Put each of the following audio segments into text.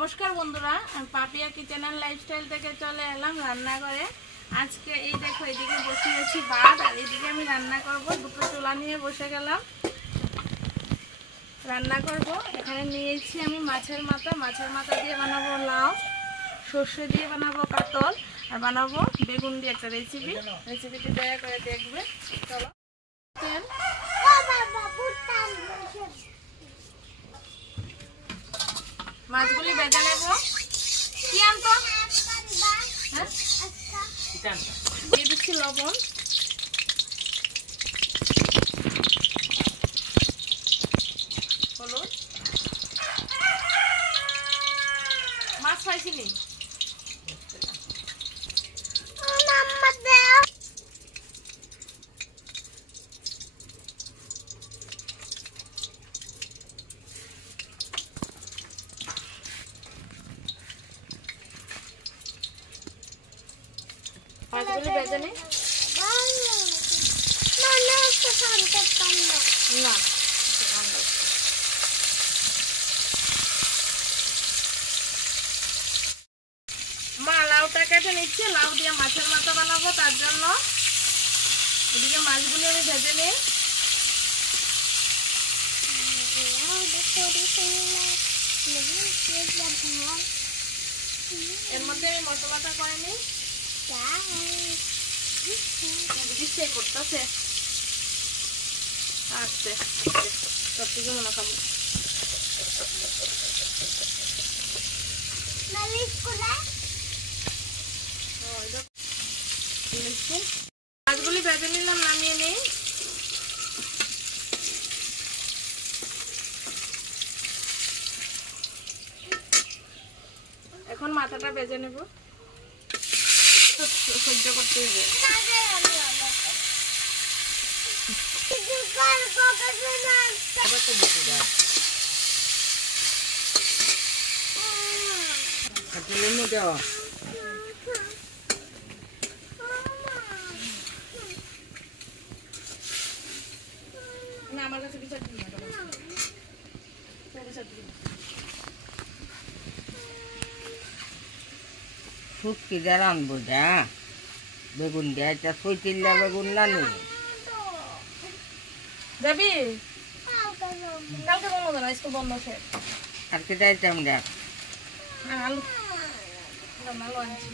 নমস্কার বন্ধুরা, আমি পাপিয়া কিচেন লাইফস্টাইল থেকে চলে এলাম রান্নাঘরে। আজকে এই দেখো, এদিকে বসিয়েছি ভাত আর এদিকে আমি রান্না করব। দুটো চুলা নিয়ে বসে গেলাম, রান্না করব। এখানে নিয়েছি আমি মাছের মাথা দিয়ে বানাবো লাউ, সর্ষে দিয়ে বানাবো কাতল, আর বানাবো বেগুন দিয়ে একটা রেসিপিটি দয়া করে দেখবে। চলো, মাছগুলি ভেজে নেব। কি আনতো? দিয়ে দিচ্ছি লবণ, হলুদ। মাছ পাইছিলি? মাছগুলি ভেজে নি না, মা লাউটা কেটে নিচ্ছে। লাউ দিয়ে মাছের মাথা বানাবো, তার জন্য এদিকে মাছগুলি আমি ভেজে নিই। এর মধ্যে আমি মশলাটা করে নিই। করতেছে আচ্ছা, সব কিছু মনে খাবো। মাছগুলি ভেজে নিলাম, নামিয়ে নিই। এখন মাথাটা ভেজে নেব, সহ্য করতে হবে। না, আমার কাছে বিচার দিন না। শুটকি দিয়ে রানবো যা, বেগুন দিয়ে এটা সইতিল্লা বেগুন রানি যাবি কালকে বন্ধ না, স্কুল বন্ধ আছে। আর কি যাইতাম দেখ। আলু আলু আনছি।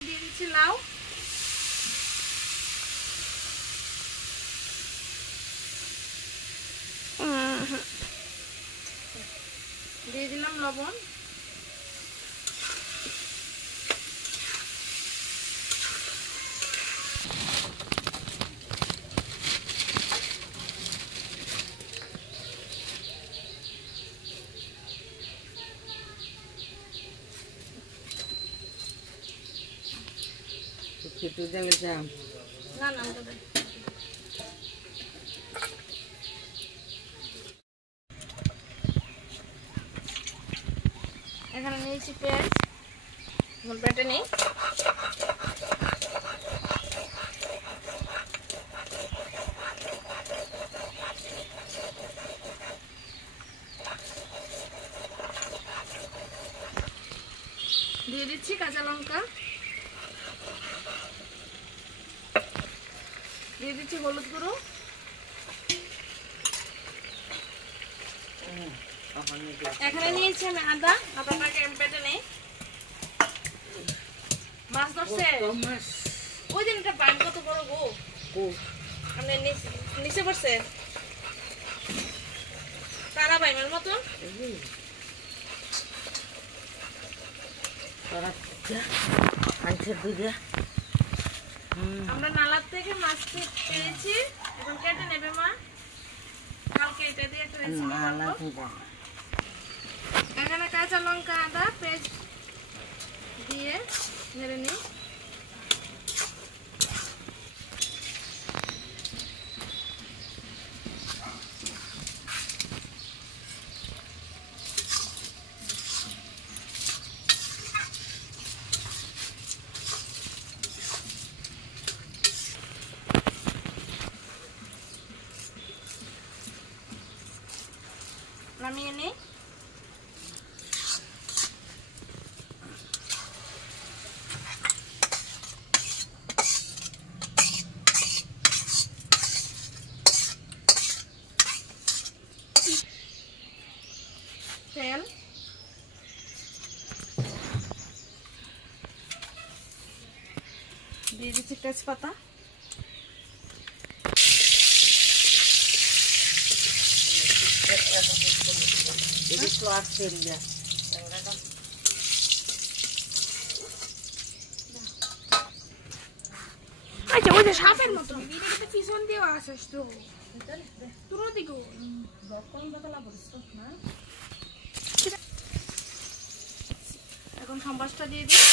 দিয়ে দিচ্ছি লাউ, দিয়ে দিলাম লবণ, শুটকি তুই গেছিলাম না না আমাদের এখানে নিয়েছি পেঁয়াজ, এখন বেটে নিই। দিয়ে দিচ্ছি কাঁচা লঙ্কা, দিয়ে দিচ্ছি হলুদ গুঁড়ো, এখানে নিয়েছি আমি আদাটাকে বেটে নেই। মাছ ধরছে ওই দিন, একটা বাইন কত বড় গো, মানে নিচে পড়ছে তারা বাইমের মতন। আমরা নালার থেকে মাছ পেয়েছি, এখন কেটে নেবে মা। কালকে এটা দিয়ে একটা রেসিপি করব। এখানে কাঁচা লঙ্কা আদা পেস্ট দিয়ে নেড়ে নিই। দিয়ে দিচ্ছি তেজপাতা, একটু আসছে আচ্ছা ওই যে সাপের মতো ভিডিওতে পিছন দিয়ে আসিস তো তোর দিকে এখন সম্বাসটা দিয়ে দিই।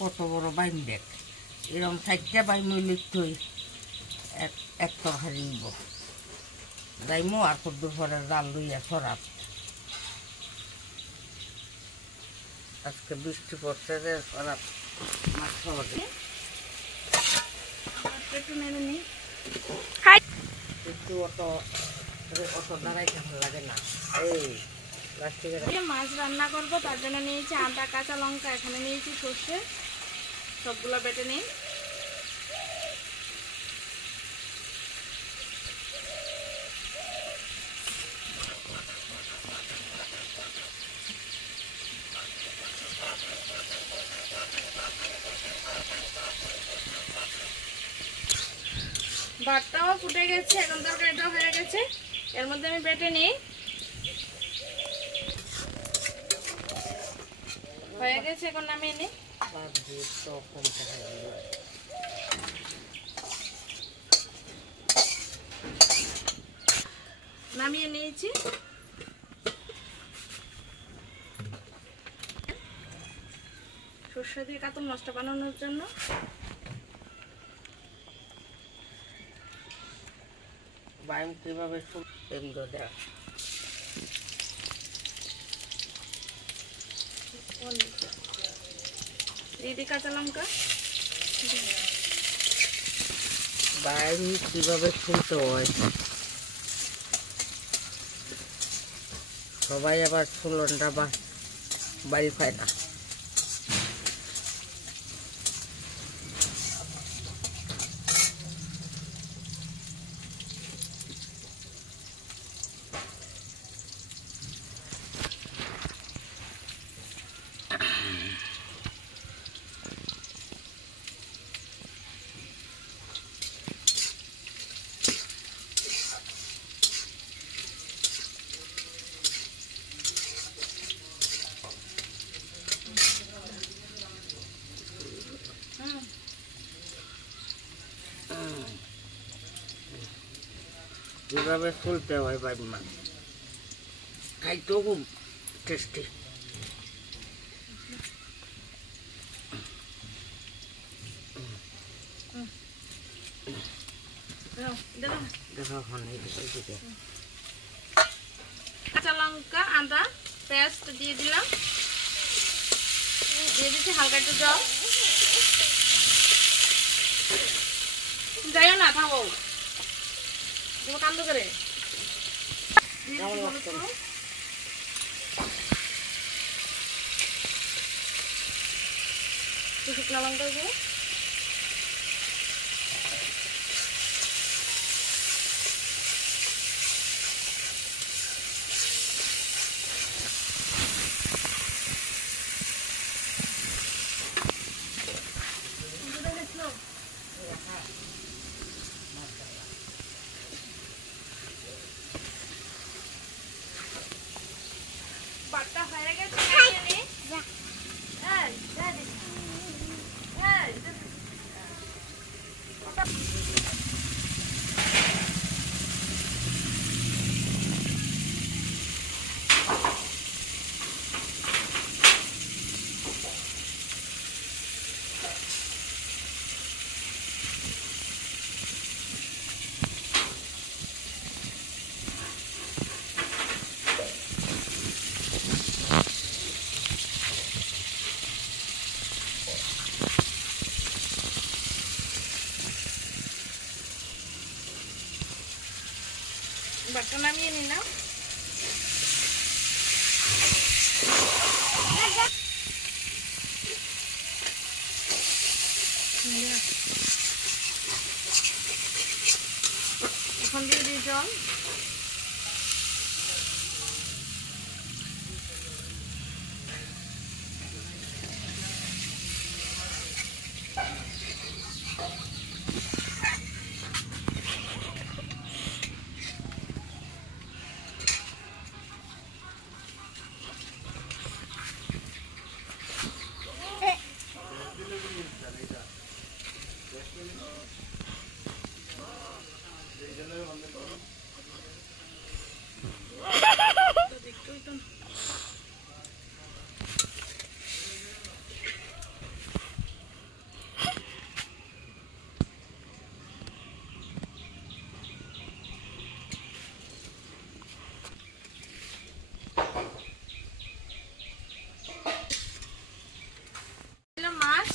কত বড় বাইম দেখ, এরকম চারটা বাইম হইলে তুই এক তরকারি দিব যাইমো আর কত পরে জাল লইয়া সরাব। আজকে বৃষ্টি পড়ছে যে সরাব মাছ খাওয়াতে একটু নেড়ে নিই। একটু অত দাঁড়াইতে ভালো লাগে না। এই প্লাস্টিকের মাছ রান্না করবো তার জন্য নিয়েছি আদা, কাঁচা লঙ্কা, এখানে নিয়েছি সর্ষে, সবগুলো বেটে নিই। ভাতটাও ফুটে গেছে, এখন তরকারিটাও হয়ে গেছে, এর মধ্যে আমি বেটে নিই। হয়ে গেছে, এখন নামিয়ে নিই। নামিয়ে নিয়েছি। সরষে দিয়ে কাতল মাছটা বানানোর জন্য বাইম কিভাবে দেখ দিদি কাঁচা লঙ্কা, বাইম কিভাবে শুনতে হয় সবাই আবার ফুলনটা বাড়ি পায় না। কিভাবে চলতে হয় বাইম মাছ খাইতেও খুব টেস্টি। কাঁচা লঙ্কা, আদা পেস্ট দিয়ে দিলাম, দিয়ে দিচ্ছি হালকা একটু জল। যাইও না, থাকো কান্দ করে শুকনো লঙ্কা দিয়ে বাটা হয়ে গেছে। মাছ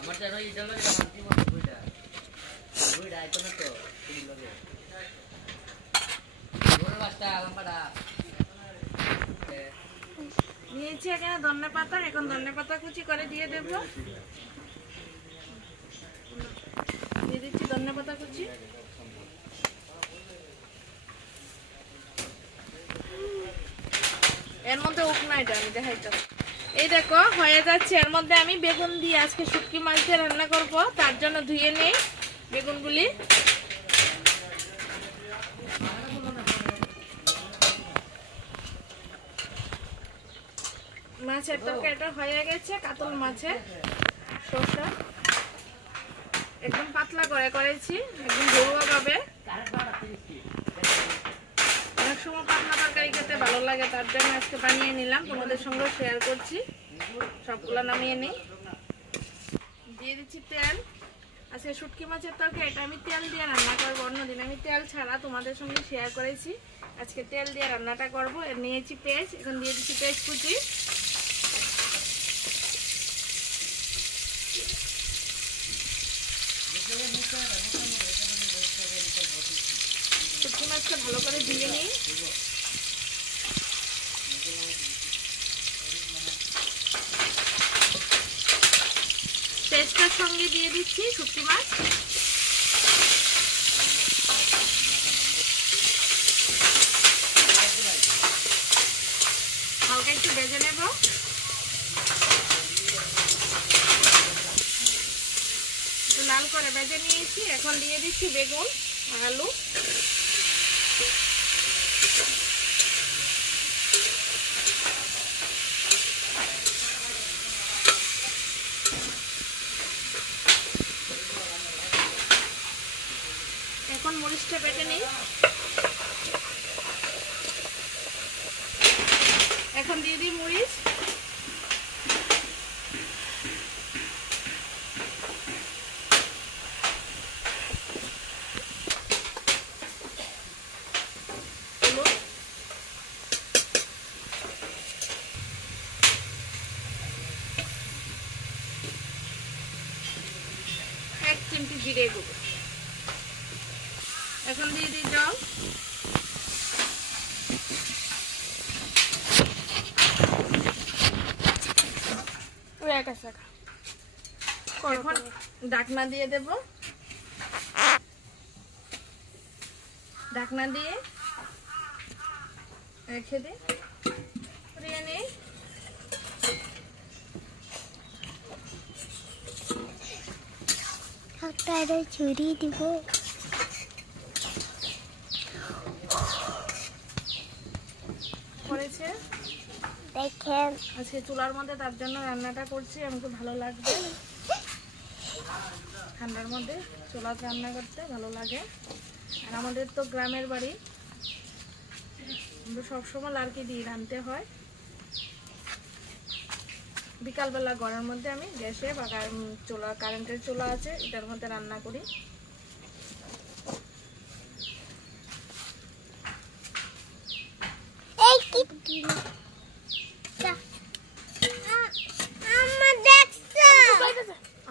আমার জানো এটা লাগে শান্তি মতো বুইড়া বুইড়া আইতো না তো এই লাগে বড় রাস্তা আলামপাড়া নিয়েছি এখানে ধনে পাতা, এখন ধনে পাতা কুচি করে দিয়ে দেব। দিয়ে দিচ্ছি ধনে পাতা কুচি। এর মধ্যে উঠ না, এটা আমি দেখাইতো। এই দেখো হয়ে যাচ্ছে। এর মধ্যে আমি বেগুন দিয়ে আজকে শুটকি মাছ দিয়ে রান্না করব, তার জন্য ধুয়ে নেই বেগুনগুলি। মাছের তরকারিটা হয়ে গেছে, কাতল মাছের শসা একদম পাতলা করে করেছি, একদম ঘরোয়া ভাবে। অনেক সময় পাতলা তরকারি খেতে ভালো লাগে, তার জন্য আজকে বানিয়ে নিলাম, তোমাদের সঙ্গে শেয়ার করছি। সবগুলো নামিয়ে নিই। দিয়ে দিচ্ছি তেল। আজকে শুটকি মাছের তরকারি এটা আমি তেল দিয়ে রান্না করবো, অন্যদিন আমি তেল ছাড়া তোমাদের সঙ্গে শেয়ার করেছি। আজকে তেল দিয়ে রান্নাটা করবো। এর নিয়েছি পেঁয়াজ, এখন দিয়ে দিচ্ছি পেঁয়াজ কুচি। শুটকি মাছটা ভালো করে ধুয়ে নিই। পেস্টটার সঙ্গে দিয়ে দিচ্ছি শুটকি মাছ। হালকা একটু ভেজে নেব। একটু লাল করে ভেজে নিয়েছি। এখন দিয়ে দিচ্ছি বেগুন আর আলু। এখন মরিচটা বেটে নিই। এখন দিয়ে দিই মরিচ। এক চিমটি জিরে গুঁড়ো। এখন দিয়ে দিই জল। এখন ঢাকনা দিয়ে দেব। ঢাকনা দিয়ে রেখে দিই, পুড়িয়ে নিই। ছুরি দিব করেছে দেখেন। আজকে চুলার মধ্যে, তার জন্য রান্নাটা করছি। আমাকে ভালো লাগবে, ঠান্ডার মধ্যে চুলাতে রান্না করতে ভালো লাগে। আর আমাদের তো গ্রামের বাড়ি, আমরা সবসময় লাড়কি দিয়ে রাঁধতে হয়। বিকালবেলা ঘরের মধ্যে আমি গ্যাসে বা চুলা, কারেন্টের চুলা আছে, এটার মধ্যে রান্না করি। এই কি আম্মা দেখছো?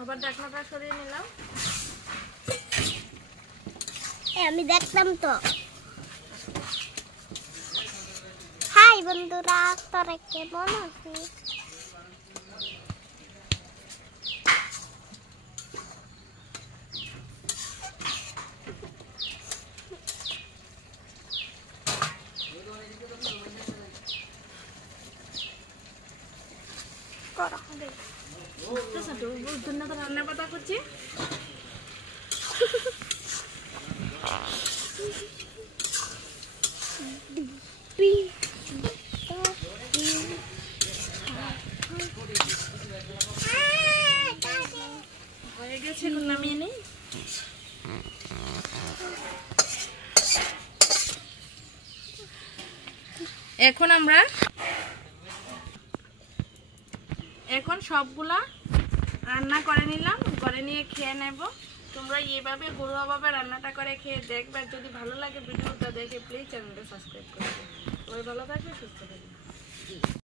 আবার ঢাকনাটা সরিয়ে নিলাম। আমি দেখলাম তো। হাই বন্ধুরা, তোরা কেমন আছিস? রান্না পাতা করছি। হয়ে গেছে, এখন নামিয়ে নিই। এখন সবগুলা রান্না করে নিলাম, করে নিয়ে খেয়ে নেব। তোমরা এইভাবে ঘরোয়াভাবে রান্নাটা করে খেয়ে দেখবে। যদি ভালো লাগে ভিডিওটা দেখে প্লিজ চ্যানেলটা সাবস্ক্রাইব করে দিও। সবাই ভালো থাকবে, সুস্থ থাকবে।